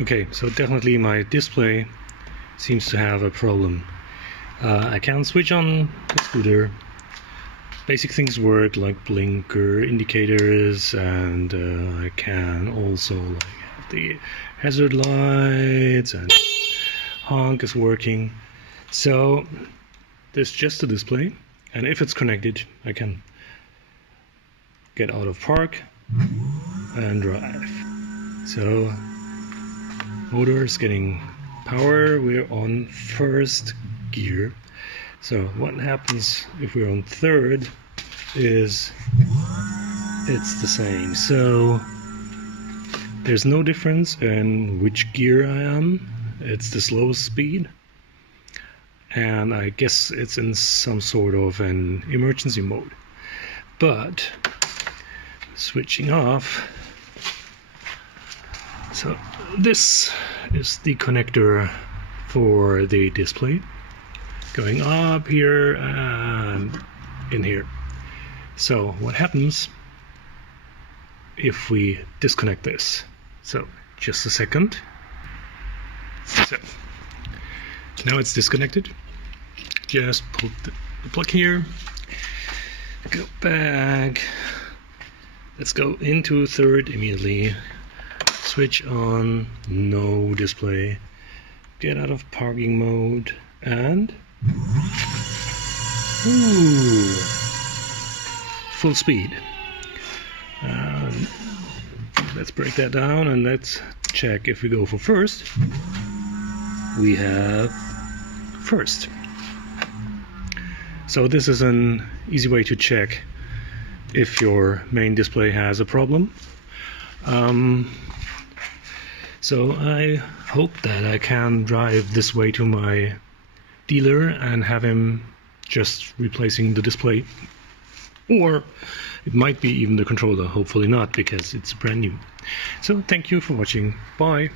Okay, so definitely my display seems to have a problem. I can switch on the scooter. Basic things work like blinker indicators, and I can also like have the hazard lights, and honk is working. So there's just a display, and if it's connected I can get out of park and drive. So motor is getting power, we're on first gear. So what happens if we're on third is it's the same. So there's no difference in which gear I am. It's the slowest speed, and I guess it's in some sort of an emergency mode. But switching off, so this is the connector for the display going up here and in here. So what happens if we disconnect this? So just a second. So now it's disconnected. Just pull the plug here, go back, let's go into third immediately, switch on, no display, get out of parking mode, and full speed. Let's break that down and let's check. If we go for first, we have first. So this is an easy way to check if your main display has a problem. So I hope that I can drive this way to my dealer and have him just replacing the display, or it might be even the controller. Hopefully not, because it's brand new. So thank you for watching. Bye.